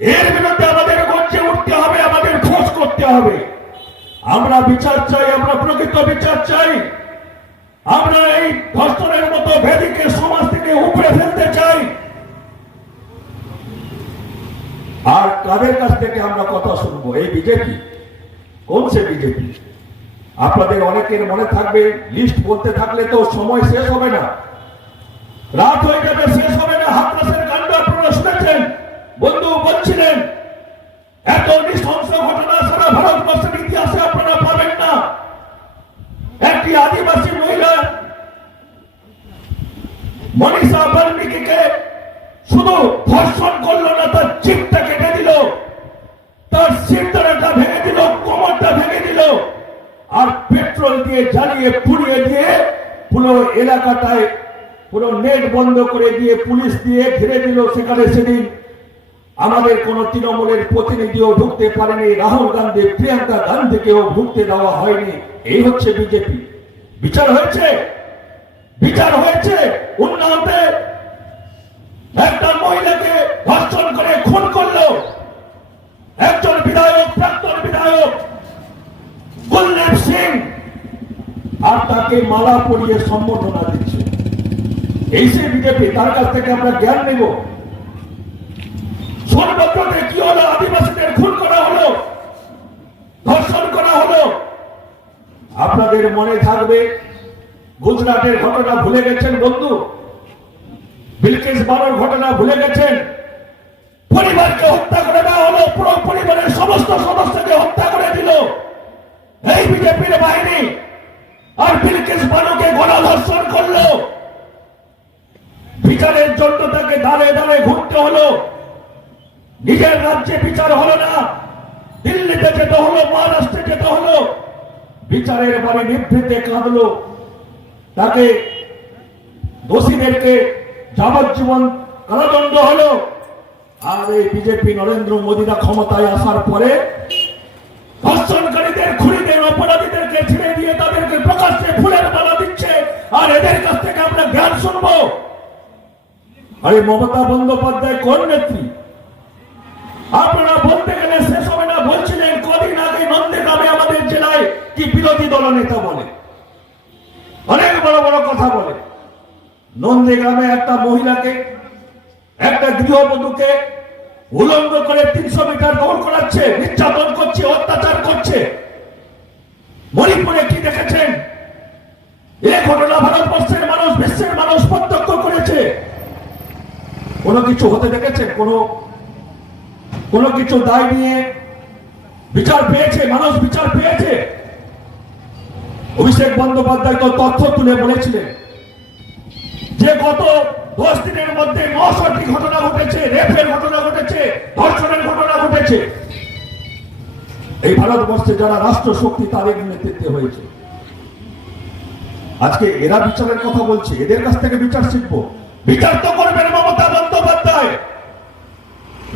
এর বিরুদ্ধে আমাদের গর্জে উঠতে হবে, আমাদের খোঁজ করতে হবে। আমরা বিচার চাই, আমরা প্রকৃত বিচার চাই। আমরা এই ধর্ষণের মতো ব্যাধিকে সমাজ থেকে উপড়ে ফেলতে চাই। আর কাদের কাছ থেকে আমরা কথা শুনবো? এই বিজেপি। কোন সে বিজেপি? আপনাদের অনেকের মনে থাকবে, লিস্ট বলতে থাকলে তো সময় শেষ হবে না, রাত হয়ে যাবে, শেষ হবে না। হাতরাসের কাণ্ড আপনারা শুনেছেন, বন্ধু বলছিলেন এত নৃশংস ঘটনা সারা ভারতবর্ষের ইতিহাসে আপনারা পাবেন না। একটি আদিবাসী মহিলা মনীষা বাল্মীকিকে শুধু ধর্ষণ করলো না, তার জিভটা কেটে দিল, তার সিরদারাটা ভেঙে দিল, কোমরটা ভেঙে দিল, আর পেট্রোল দিয়ে জ্বালিয়ে পুড়িয়ে দিয়ে পুরো এলাকাটায় পুরো নেট বন্ধ করে দিয়ে পুলিশ দিয়ে ঘিরে দিল। সেখানে সেদিন আমাদের কোন তৃণমূলের প্রতিনিধিও ঢুকতে পারেনি, রাহুল গান্ধী, প্রিয়াঙ্কা গান্ধীকেও ঢুকতে দেওয়া হয়নি। এই হচ্ছে বিজেপি। বিচার হয়েছে, বিচার হয়েছে। উন্নয়নে একটা মহিলাকে ধর্ষণ করে খুন করলো একজন বিধায়ক, প্রাক্তন বিধায়ক কুলদীপ সিং, আর তাকে মালা পরিয়ে সম্বর্ধনা দিচ্ছে। এই সে বিজেপি। তার কাছ থেকে আমরা জ্ঞান নেব। সোনভদ্রতে কি হলো? আদিবাসীদের খুন করা হলো, ধর্ষণ করা হলো। আপনাদের মনে থাকবে গুজরাটের ঘটনা ভুলে গেছেন বন্ধু? বিলকিস বানোর ঘটনা ভুলে গেছেন? পরিবারকে হত্যা করে দেওয়া হলো, পুরো পরিবারের সমস্ত সদস্যকে হত্যা করে দিল এই বিজেপির বাহিনী। আর বিলকিস বানোকে গণধর্ষণ করলো। বিচারের জন্য তাকে দাঁড়ে দাঁড়ে ঘুরতে হলো। নিজের রাজ্যে বিচার হলো না, দিল্লিতে যেতে হলো, মহারাষ্ট্রে যেতে হলো। বিচারের পরে নিভৃতে কাঁদলো। তাকে দোষীদেরকে যাবজ্জীবন কারাদণ্ড হলো। আর এই বিজেপি নরেন্দ্র মোদীরা ক্ষমতায় আসার পরে ধর্ষণকারীদের, খুনিদের, অপরাধীদেরকে ছেড়ে দিয়ে তাদেরকে প্রকাশ্যে ফুলের মালা দিচ্ছে। আর এদের কাছ থেকে আমরা জ্ঞান শুনবো? আরে মমতা বন্দ্যোপাধ্যায় কোন নেত্রী? আপনারা বলতে গেলে শেষ হবে না। বলছিলেন কদিন আগে নন্দীগ্রামে আমাদের জেলায় কি বিরোধী দল নেতা বলে, অনেক বড় বড় কথা বলে। নন্দীগ্রামে একটা মহিলাকে, একটা গৃহবধূকে উলঙ্গ করে 300 মিটার দৌড় করাচ্ছে, নির্যাতন করছে, অত্যাচার করছে। মণিপুরে কি দেখেছেন? এই ঘটনা ভারতবর্ষের মানুষ, বিশ্বের মানুষ প্রত্যক্ষ করেছে। কোনো কিছু হতে দেখেছেন? কোনো কিছু দায় নিয়ে বিচার পেয়েছে? মানুষ বিচার পেয়েছে? অভিষেক বন্দ্যোপাধ্যায় তো তথ্য তুলে বলেছিলেন যে গত 10 দিনের মধ্যে 900টি ঘটনা ঘটেছে, রেপের ঘটনা ঘটেছে, ধর্ষণের ঘটনা ঘটেছে। এই ভারতবর্ষে যারা রাষ্ট্র শক্তি তাদের নেতৃত্বে হয়েছে। আজকে এরা বিচারের কথা বলছে, এদের কাছ থেকে বিচার শিখবো। বিচার তো করবেন মমতা বন্দ্যোপাধ্যায়।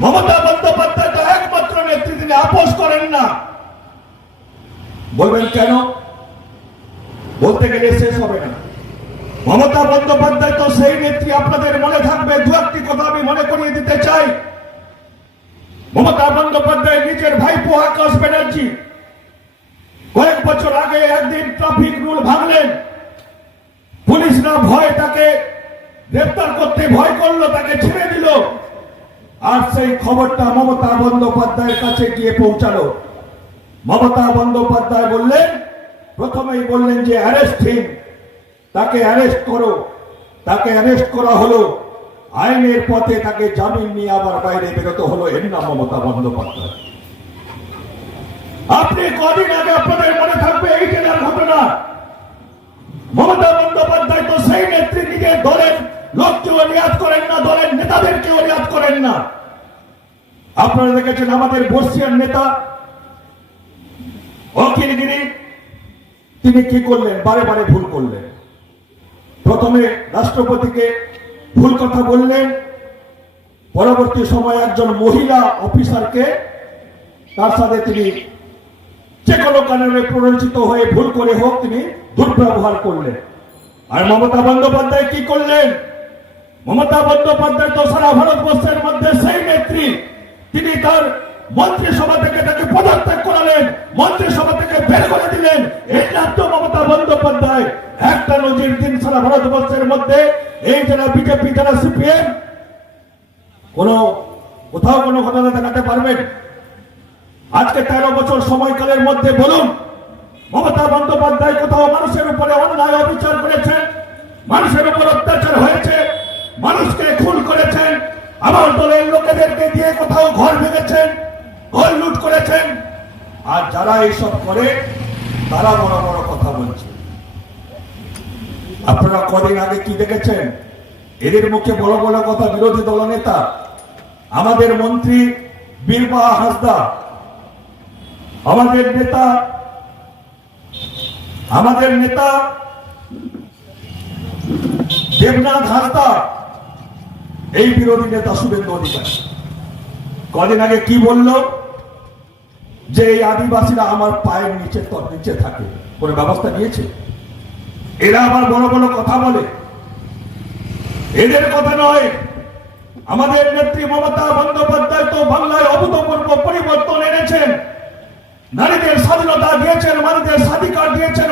মমতা বন্দ্যোপাধ্যায় তো একমাত্র নেত্রী, তিনি আপোষ করেন না। বলবেন কেন? বলতে গেলে শেষ হবে না। মমতা বন্দ্যোপাধ্যায় তো সেই নেত্রী। আপনাদের মনে থাকবে, দু একটি কথা আমি মনে করিয়ে দিতে চাই। মমতা বন্দ্যোপাধ্যায় নিজের ভাইপো আকাশ ব্যানার্জি কয়েক বছর আগে একদিন ট্রাফিক রুল ভাঙলেন। পুলিশরা ভয়, তাকে গ্রেফতার করতে ভয় করলো, তাকে ছেড়ে দিল। আর সেই খবরটা মমতা বন্দ্যোপাধ্যায়ের কাছে গিয়ে পৌঁছালো। মমতা বন্দ্যোপাধ্যায় বললেন, প্রথমেই বললেন যে অ্যারেস্ট হিম, তাকে অ্যারেস্ট করো। তাকে অ্যারেস্ট করা হলো। আইনের পথে তাকে জামিন নিয়ে আবার বাইরে বেরোতে হলো। এর নাম মমতা বন্দ্যোপাধ্যায়। আপনি কদিন আগে, আপনাদের মনে থাকবে এই জেলার ঘটনা। মমতা বন্দ্যোপাধ্যায় তো সেই নেত্রী, নিজের দলের লোককেও রিয়াদ করেন না, দলের নেতাদেরকেও রিয়াদ করেন না। আপনারা দেখেছেন আমাদের বর্ষিয়ার নেতা অখিলগিরি, তিনি কি করলেন? বারে বারে ভুল করলেন। প্রথমে রাষ্ট্রপতিকে ভুল কথা বললেন, পরবর্তী সময় একজন মহিলা অফিসারকে, তার সাথে তিনি যে কোনো কারণে প্ররোচিত হয়ে ভুল করে হোক তিনি দুর্ব্যবহার করলেন। আর মমতা বন্দ্যোপাধ্যায় কি করলেন? মমতা বন্দ্যোপাধ্যায় তো সারা ভারতবর্ষের মধ্যে সেই নেত্রী তিনি তার মন্ত্রিসভা থেকে তাকে পদত্যাগ করালেন, মন্ত্রিসভা থেকে বের করে দিলেন। এই রাজ্য মমতা বন্দ্যোপাধ্যায় একটা নজির দিন সারা ভারতবর্ষের মধ্যে। এই যারা বিজেপি, যারা সিপিএম, কোথাও কোনো ঘটনা দেখাতে পারবেন? আজকে 13 বছর সময়কালের মধ্যে বলুন, মমতা বন্দ্যোপাধ্যায় কোথাও মানুষের উপরে অন্যায় অবিচার করেছেন? মানুষের উপর অত্যাচার হয়েছে, মানুষকে খুন করেছেন, আমার দলের লোকেদেরকে দিয়ে কোথাও ঘর ভেঙেছেন, ঘর লুট করেছেন। আর যারা এইসব করে তারা বড় বড় কথা বলছে। আপনারা কদিন আগে কি দেখেছেন? এদের মুখে বড় বড় কথা বিরোধী দলনেতা, আমাদের মন্ত্রী বীরবাহা হাঁসদা, আমাদের নেতা দেবনাথ হাঁসদা, এই বিরোধী নেতা শুভেন্দু অধিকারী কদিন আগে কি বলল? যে এই আদিবাসীরা আমার পায়ের নিচে থাকে, কোনো ব্যবস্থা নিয়েছে? এরা আবার বড় বড় কথা বলে। এদের কথা নয়। আমাদের নেত্রী মমতা বন্দ্যোপাধ্যায় তো বাংলায় অভূতপূর্ব পরিবর্তন এনেছেন। নারীদের স্বাধীনতা দিয়েছেন, নারীদের স্বাধিকার দিয়েছেন,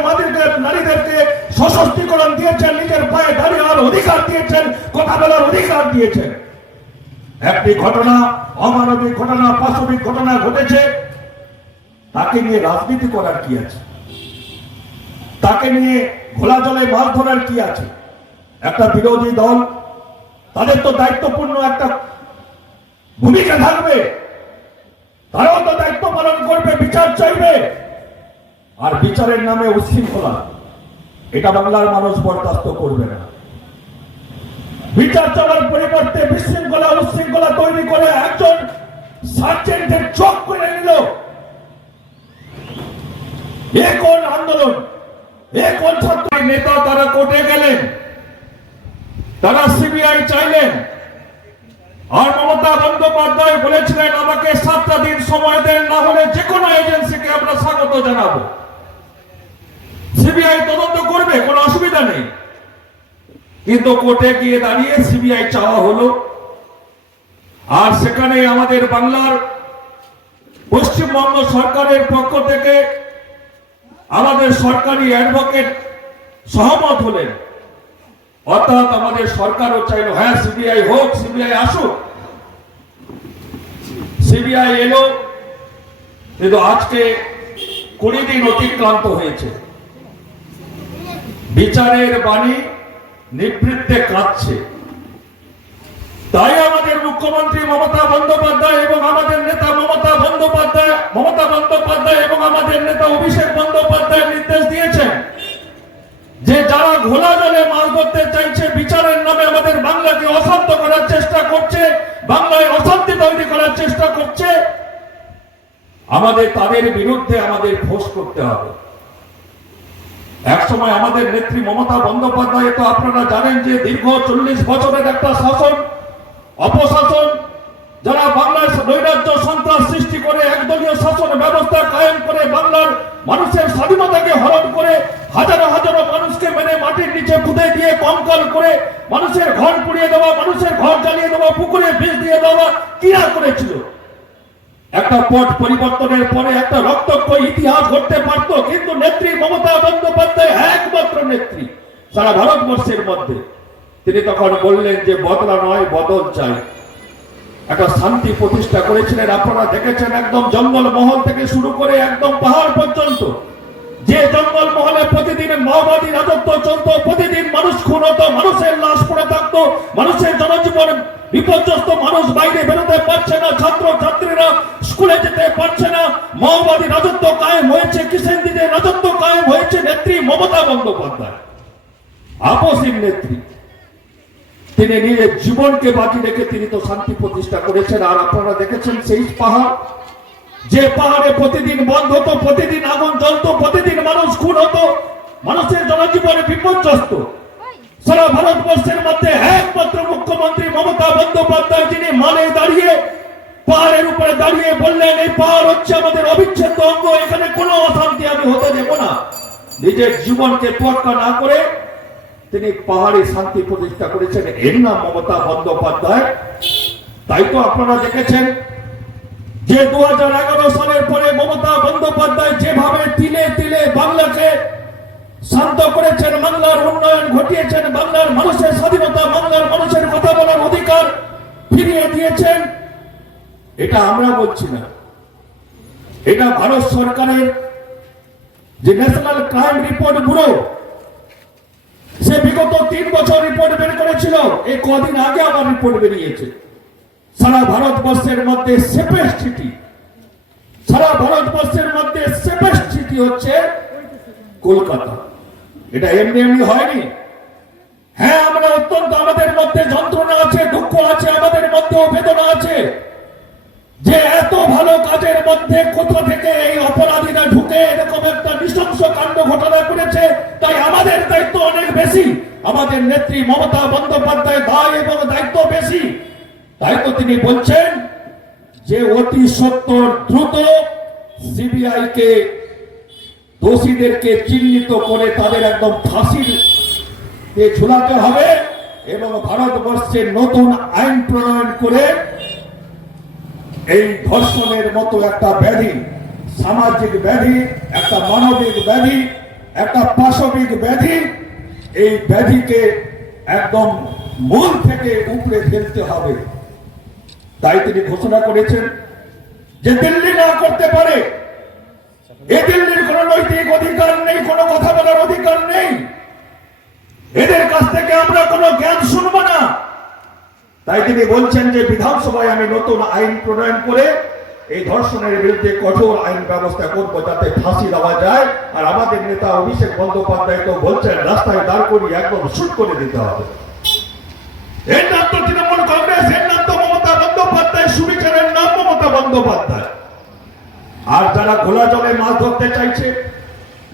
নারীদেরকে সশক্তিকরণ দিয়েছেন, নিজের পায়ে দাঁড়িয়ে অধিকার দিয়েছেন, কথা বলার অধিকার দিয়েছেন। একটি ঘটনা, অমানবিক ঘটনা, পাশবিক ঘটনা ঘটেছে, তাকে নিয়ে রাজনীতি করার কি আছে? তাকে নিয়ে ঘোলা জলে মাছ ধরার কি আছে? একটা বিরোধী দল, তাদের তো দায়িত্বপূর্ণ একটা ভূমিকা থাকবে, তারাও তো দায়িত্ব পালন করবে, বিচার চাইবে। আর বিচারের নামে উচ্ছৃঙ্খলা, এটা বাংলার মানুষ বরদাস্ত করবে না। বিচার চাওয়ার পরিবর্তে উচ্ছৃঙ্খলা তৈরি করে একজন সার্জেন্টের চোখ করে নিল। এ কোন আন্দোলন? এ কোন ছাত্র নেতা? তারা কোর্টে গেলেন, তারা সিবিআই চাইলেন। আর মমতা বন্দ্যোপাধ্যায় বলেছিলেন, আমাকে 7টা দিন সময় দেন, না হলে যে কোনো এজেন্সিকে আমরা স্বাগত জানাবো। সিবিআই তদন্ত করবে, কোনো অসুবিধা নেই। কিন্তু কোর্টে গিয়ে দাঁড়িয়ে সিবিআই চাওয়া হলো। আর সেখানে আমাদের বাংলার পশ্চিমবঙ্গ সরকারের পক্ষ থেকে আমাদের সরকারি অ্যাডভোকেট সহমত হলেন। অর্থাৎ আমাদের সরকারও চাইল, হ্যাঁ সিবিআই হোক, সিবিআই আসুক। সিবিআই এলো, কিন্তু আজকে 20 দিন অতিক্রান্ত হয়েছে। বিচারের বাণী নিবৃত্তে কাঁদছে। তাই আমাদের মুখ্যমন্ত্রী মমতা বন্দ্যোপাধ্যায় এবং আমাদের নেতা মমতা বন্দ্যোপাধ্যায় এবং আমাদের নেতা অভিষেক বন্দ্যোপাধ্যায় নির্দেশ দিয়েছেন যে যারা ঘোলা জলে মাছ ধরতে চাইছে, বিচারের নামে আমাদের বাংলাকে অশান্ত করার চেষ্টা করছে, বাংলায় অশান্তি তৈরি করার চেষ্টা করছে, আমাদের তাদের বিরুদ্ধে আমাদের ঘোষ করতে হবে। একসময় আমাদের নেত্রী মমতা বন্দ্যোপাধ্যায়, তো আপনারা জানেন যে দীর্ঘ 40 বছরের একটা শাসন, অপশাসন, যারা বাংলার নৈরাজ্য সন্ত্রাস সৃষ্টি করে একদলীয় শাসন ব্যবস্থা কায়েম করে বাংলার মানুষের স্বাধীনতাকে হরণ করে হাজারো হাজারো মানুষকে মেনে মাটির নিচে পুঁতে দিয়ে কঙ্কাল করে মানুষের ঘর পুড়িয়ে দেওয়া, মানুষের ঘর জ্বালিয়ে দেওয়া, পুকুরে বিষ দিয়ে দেওয়া কিরা করেছিল। একটা পট পরিবর্তনের পরে একটা রক্তক্ষয়ী ইতিহাস ঘটতে পারত, কিন্তু নেত্রী মমতা বন্দ্যোপাধ্যায় একমাত্র নেত্রী সারা ভারতবর্ষের মধ্যে। তিনি তখন বললেন যে বদলা নয়, বদল চাই। একটা শান্তি প্রতিষ্ঠা করেছিলেন। আপনারা দেখেছেন একদম জঙ্গল মহল থেকে শুরু করে একদম পাহাড় পর্যন্ত, যে জঙ্গল মহলে প্রতিদিন মাওবাদী রাজত্ব চলত, প্রতিদিন মানুষ খুন হতো, মানুষের লাশ পড়ে থাকতো, মানুষের জনজীবন বিপর্যস্ত, মানুষ বাইরে বেরোতে পারছে না, ছাত্র ছাত্রীরা স্কুলে যেতে পারছে না। মাওবাদী রাজত্ব কায়েম হয়েছে, কিষেনদিদের রাজত্ব কায়েম হয়েছে নেত্রী মমতা বন্দ্যোপাধ্যায়, আপসীন নেত্রী। তিনি নিজের জীবনকে বাজি রেখে তিনি তো শান্তি প্রতিষ্ঠা করেছেন। আর আপনারা দেখেছেন সেই পাহাড়, যে পাহাড়ে প্রতিদিন বন্ধ হতো, প্রতিদিন আগুন জ্বলতো, প্রতিদিন মানুষ খুন হতো, মানুষের জনজীবনে বিপর্যস্ত। সারা ভারতবর্ষের মধ্যে একমাত্র মুখ্যমন্ত্রী মমতা বন্দ্যোপাধ্যায়, যিনি মালে দাঁড়িয়ে পাহাড়ের উপরে দাঁড়িয়ে বললেন, এই পাহাড় হচ্ছে আমাদের অবিচ্ছেদ্য অঙ্গ, এখানে কোনো অশান্তি আমি হতে দেব না। নিজের জীবনকে তোয়াক্কা না করে তিনি পাহাড়ে শান্তি প্রতিষ্ঠা করেছেন। এর নাম মমতা বন্দ্যোপাধ্যায়। তাই তো আপনারা দেখেছেন যে 2011 সালের পরে মমতা বন্দ্যোপাধ্যায় যেভাবে তিলে তিলে বাংলাকে শান্ত করেছেন, বাংলার উন্নয়ন ঘটিয়েছেন, বাংলার মানুষের স্বাধীনতা, বাংলার মানুষের কথা বলার অধিকার ফিরিয়ে দিয়েছেন, এটা আমরা বলছি না, এটা ভারত সরকারের যে ন্যাশনাল ক্রাইম রিপোর্ট ব্যুরো, সে বিগত 3 বছর রিপোর্ট বের করেছিল। এই কদিন আগে আবার রিপোর্ট বেরিয়েছে। সারা ভারতবর্ষের মধ্যে সেফেস্ট সিটি, সারা ভারতবর্ষের মধ্যে সেফেস্ট সিটি হচ্ছে কলকাতা। এটা এমনি এমনি হয়নি। হ্যাঁ, আমরা অত্যন্ত, আমাদের মধ্যে যন্ত্রণা আছে, দুঃখ আছে, আমাদের মধ্যেও বেদনা আছে যে এত ভালো কাজের মধ্যে কোথা থেকে এই অপরাধীরা ঢুকে এরকম একটা নৃশংস কাণ্ড ঘটনা করেছে। তাই আমাদের দায়িত্ব অনেক বেশি, আমাদের নেত্রী মমতা বন্দ্যোপাধ্যায় দায় এবং দায়িত্ব বেশি। তাই তো তিনি বলছেন যে অতি সত্বর দ্রুত সিবিআই কে দোষীদেরকে চিহ্নিত করে তাদের একদম ফাঁসির ঝুলাতে হবে এবং ভারতবর্ষে নতুন আইন প্রণয়ন করে এই ধর্ষণের মতো একটা ব্যাধি, সামাজিক ব্যাধি, একটা মানবিক ব্যাধি, একটা পাশবিক ব্যাধি, এই ব্যাধিকে একদম মূল থেকে উপরে ফেলতে হবে। তাই তিনি ঘোষণা করেছেন যে দিল্লি না করতে পারে, এই দিল্লির কোন নৈতিক অধিকার নেই, কোনো কথা বলার অধিকার নেই, এদের কাছ থেকে আমরা কোনো জ্ঞান শুনবো না। তাই তিনি বলছেন যে বিধানসভায় আমি নতুন আইন প্রণয়ন করে এই ধর্ষণের বিরুদ্ধে কঠোর আইন ব্যবস্থা করবো যাতে ফাঁসি দেওয়া যায়। আর আমাদের নেতা অভিষেক বন্দ্যোপাধ্যায় তো বলছেন রাস্তায় দাঁড় করিয়ে একদম শুট করে দিতে হবে। এর নাম তো তৃণমূল কংগ্রেস, এর নাম তো মমতা বন্দ্যোপাধ্যায়, সুবিচারের নাম মমতা বন্দ্যোপাধ্যায়। আর যারা খোলা জলে মাছ ধরতে চাইছে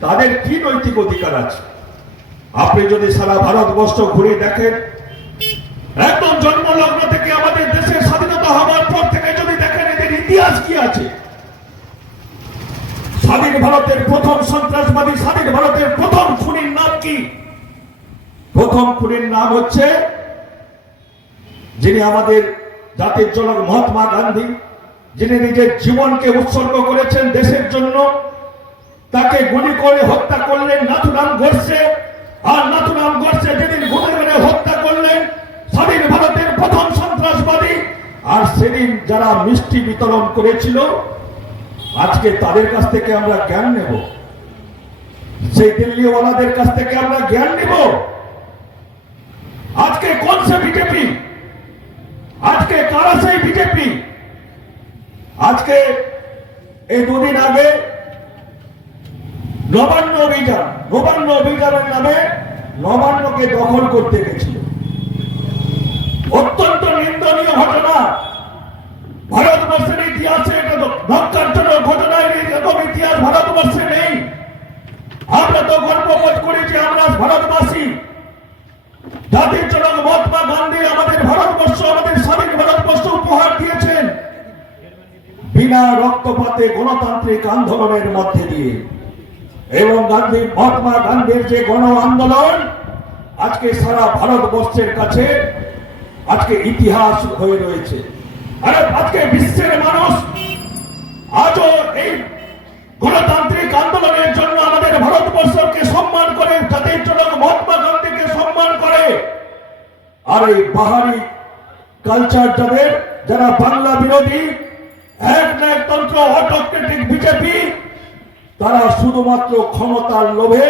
তাদের কি নৈতিক অধিকার আছে? আপনি যদি সারা ভারতবর্ষ ঘুরে দেখেন, একদম জন্মলগ্ন থেকে আমাদের দেশের স্বাধীনতা হওয়ার পর থেকে যদি দেখেন এদের ইতিহাস কি আছে। স্বাধীন ভারতের প্রথম সন্ত্রাসবাদী, স্বাধীন ভারতের প্রথম খুনির নাম কি? প্রথম খুনির নাম হচ্ছে যিনি আমাদের জাতির জনক মহাত্মা গান্ধী, যিনি নিজের জীবনকে উৎসর্গ করেছেন দেশের জন্য। তাকে গুলি করে হত্যা করলেন নাথুরাম গোডসে। আর নাথুরাম গোডসে যেদিন গুলি করে হত্যা করলেন স্বাধীন ভারতের প্রথম সন্ত্রাসবাদী। আর সেদিন যারা মিষ্টি বিতরণ করেছিল, আজকে তাদের কাছ থেকে আমরা জ্ঞান নেব, সেই দিল্লিওয়ালাদের কাছ থেকে আমরা জ্ঞান নেব। আজকে কোন সে বিজেপি, আজকে কারা সেই বিজেপি? আজকে এই দুদিন আগে নবান্ন অভিযানের নামে নবান্নকে দখল করতে গেছিল। অত্যন্ত নিন্দনীয় ঘটনা। ভারতবর্ষের ইতিহাসে এটা ন্যক্কারজনক ঘটনা, এরকম ইতিহাস ভারতবর্ষে নেই। আমরা তো গর্ববোধ করি যে আমরা ভারতবাসী। জাতির জনক মহাত্মা গান্ধী আমাদের ভারতবর্ষ, আমাদের স্বাধীন ভারতবর্ষ উপহার দিয়েছেন বিনা রক্তপাতে গণতান্ত্রিক আন্দোলনের মধ্যে দিয়ে। এবং মহাত্মা গান্ধীর যে গণ আন্দোলন আজকে সারা ভারতবর্ষের কাছে আজকে ইতিহাস হয়ে রয়েছে। আর আজকে বিশ্বের মানুষ আজও এই গণতান্ত্রিক আন্দোলনের জন্য আমাদের ভারতবর্ষকে সম্মান করে, জাতির জনক মহাত্মা গান্ধীকে সম্মান করে। আর এই বাহারি কালচার যারা বাংলা বিরোধী একনায়কতন্ত্র অটোক্রেটিক বিজেপি, তারা শুধুমাত্র ক্ষমতার লোভে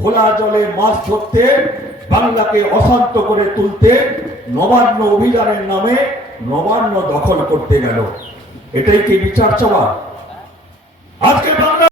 ঘোলা জলে মাছ ধরতে, বাংলাকে অশান্ত করে তুলতে নবান্ন অভিযানের নামে নবান্ন দখল করতে গেল। এটাই কি বিচার চাওয়া? আজকে বাংলা